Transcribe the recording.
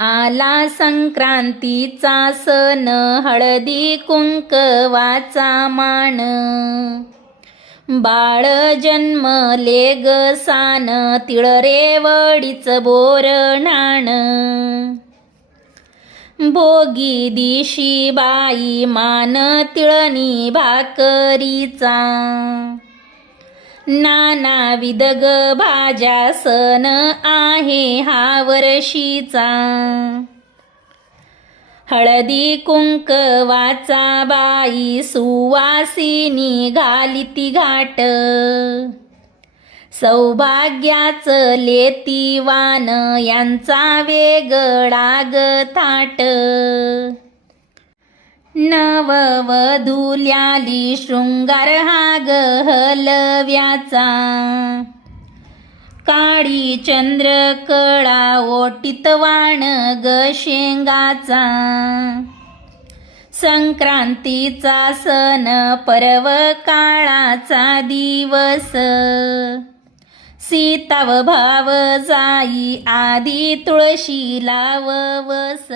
आला संक्रांतीचा सण हळदी कुंकवाचा मान. बाळ जन्मले ग सान तिळरे वडीच बोरणाण भोगी दिशी बाई मान तिळणी भाकरीचा. नाना विदग भाज्या सण आहे हा वर्षीचा. हळदी कुंकवाचा बाई सुवासिनी घालिती घाट. सौभाग्याचं लेतीवान यांचा वेगळा ग थाट. नववधूल्याली शृंगार हा गहलव्याचा. काळी काळी चंद्रकळा ओटीत वाण ग शेंगाचा. संक्रांतीचा सण पर्व काळाचा दिवस. सीताव भाव जाई आधी तुळशी लाववस.